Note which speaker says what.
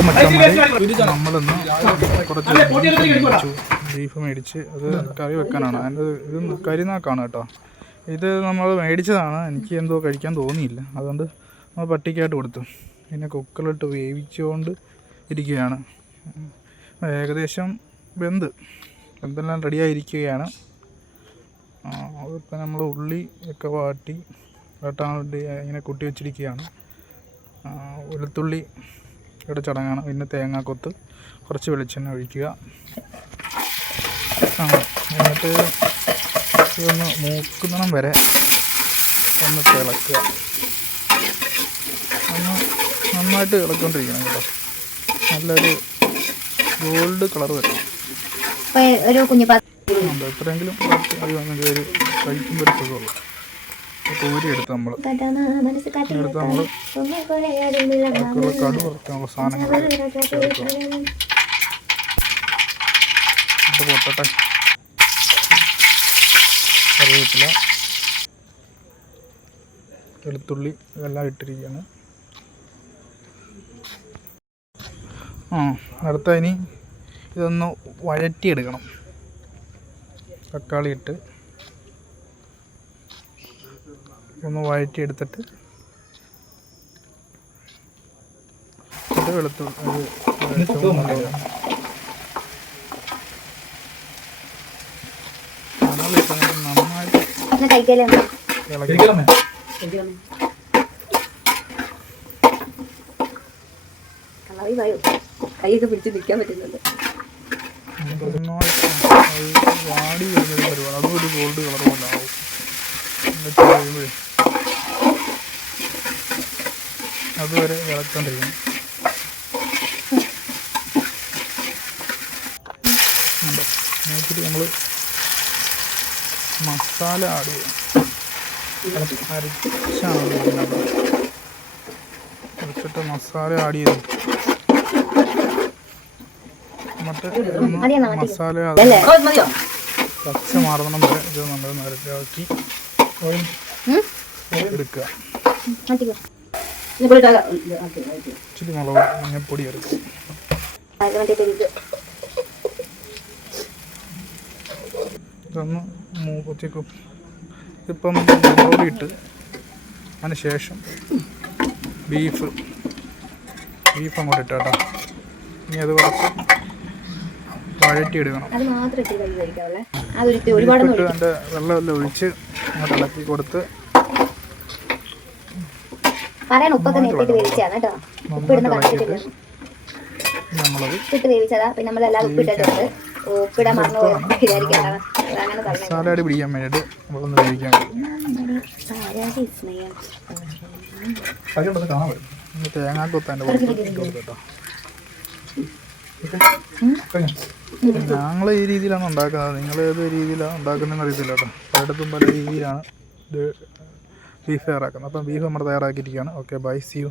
Speaker 1: അപ്പം നമ്മളിന്ന് കുറച്ച് ബീഫ് മേടിച്ചു അത് കറി വെക്കാനാണ്. അതിന്റെ ഇത് കരിനാക്കാണ് കേട്ടോ. ഇത് നമ്മൾ മേടിച്ചതാണ്. എനിക്ക് എന്തോ കഴിക്കാൻ തോന്നിയില്ല. അതുകൊണ്ട് നമ്മൾ പട്ടിക്കായിട്ട് കൊടുത്തു. പിന്നെ കുക്കറിലിട്ട് വേവിച്ചുകൊണ്ട് ഇരിക്കുകയാണ്. ഏകദേശം വെന്ത്. വെന്തെല്ലാം റെഡിയായിരിക്കുകയാണ്. അതിപ്പോൾ നമ്മൾ ഉള്ളി ഒക്കെ വാട്ടി വെട്ടാൻ വേണ്ടി ഇങ്ങനെ കൂട്ടി വെച്ചിരിക്കുകയാണ്. വെളുത്തുള്ളി ഇവിടെ ചടങ്ങാണ്. പിന്നെ തേങ്ങാക്കൊത്ത് കുറച്ച് വെളിച്ചെണ്ണ ഒഴിക്കുക. എന്നിട്ട് ഇതൊന്ന് മൂക്കുന്നിടം വരെ ഒന്ന് തിളക്കുക. ഒന്ന് നന്നായിട്ട് ഇളക്കൊണ്ടിരിക്കണം കേട്ടോ. നല്ലൊരു ഗോൾഡ് കളർ വരണം
Speaker 2: ഒരു കുഞ്ഞു
Speaker 1: ഒരു കഴിക്കുമ്പോൾ ഒരു സുഖമുള്ളൂ നമ്മൾ എടുത്ത് നമ്മൾ ബാക്കിയുള്ള കടു സാധനങ്ങൾ പൊട്ടട്ടെ. കറിവേപ്പില വെളുത്തുള്ളി ഇതെല്ലാം ഇട്ടിരിക്കുകയാണ്. ആ അടുത്ത ഇനി ഇതൊന്ന് വഴറ്റിയെടുക്കണം. തക്കാളി ഇട്ട്. ഒന്ന് വഴറ്റിയെടുത്തിട്ട് എടുത്തിട്ട് വെളുത്തുള്ളി
Speaker 2: കൈയൊക്കെ പിടിച്ച് നിൽക്കാൻ പറ്റുന്നുണ്ട്.
Speaker 1: വാടി വരുന്നൊരു പരിപാടി. അതും ഒരു ഗോൾഡ് കളർ പോലെ ആവും എന്നിട്ട് കഴിയുമ്പോഴേ അതുവരെ ഇളക്കൊണ്ടിരിക്കണം ഉണ്ടോ? നോക്കിയിട്ട് നമ്മൾ മസാല ആഡ് ചെയ്യണം അരച്ചാണ്. അരച്ചിട്ട് മസാല ആഡ് ചെയ്തു. എന്നിട്ട് മസാല പച്ച മാറണം വരെ ഇത് നമ്മൾ നിരക്കാക്കി എടുക്കുക. ഇച്ചിരി മുളക് മഞ്ഞപ്പൊടി എടുക്കും ഇതൊന്ന് മൂപ്പത്തേക്കും ഇപ്പം മുളക് ഇട്ട് അതിന് ശേഷം ബീഫ് ബീഫ് അങ്ങോട്ട് ഇട്ട് കേട്ടോ. ഇനി അത് കുറച്ച് വഴറ്റി എടുക്കണം
Speaker 2: അത് മാത്രം ഇത്തിരി കൈ കഴിക്കാവുള്ളേ അതൊരു ഒരുപാടൊന്നും
Speaker 1: ഇട്ട് അതിന്റെ വെള്ളമെല്ലാം ഒഴിച്ച് അങ്ങോട്ട് ഇളക്കി കൊടുത്ത്
Speaker 2: പറയാൻ ഉപ്പൊക്കെ നേരത്തേക്ക് വേവിച്ചാണ് കേട്ടോ. ഉപ്പിടുന്ന
Speaker 1: നമ്മളത്
Speaker 2: ഉപ്പിട്ട് വേവിച്ചതാ. പിന്നെ നമ്മൾ അല്ലാതെ ഉപ്പിട്ടിട്ടുണ്ട് ഉപ്പിടാൻ മറന്നു പോയത് വിചാരിക്കണ്ട അങ്ങനെ പറഞ്ഞു
Speaker 1: പിടിക്കാൻ നമ്മളൊന്ന് വേവിക്കാൻ കേട്ടോ. ഞങ്ങൾ ഈ രീതിയിലാണ് ഉണ്ടാക്കുന്നത്. നിങ്ങൾ ഏത് രീതിയിലാണ് ഉണ്ടാക്കുന്നതെന്ന് അറിയത്തില്ല കേട്ടോ. പലയിടത്തും പല രീതിയിലാണ് ഇത് ബീഫ് തയ്യാറാക്കുന്നത്. അപ്പം ബീഫ് നമ്മൾ തയ്യാറാക്കിയിരിക്കുകയാണ്. Okay bye see you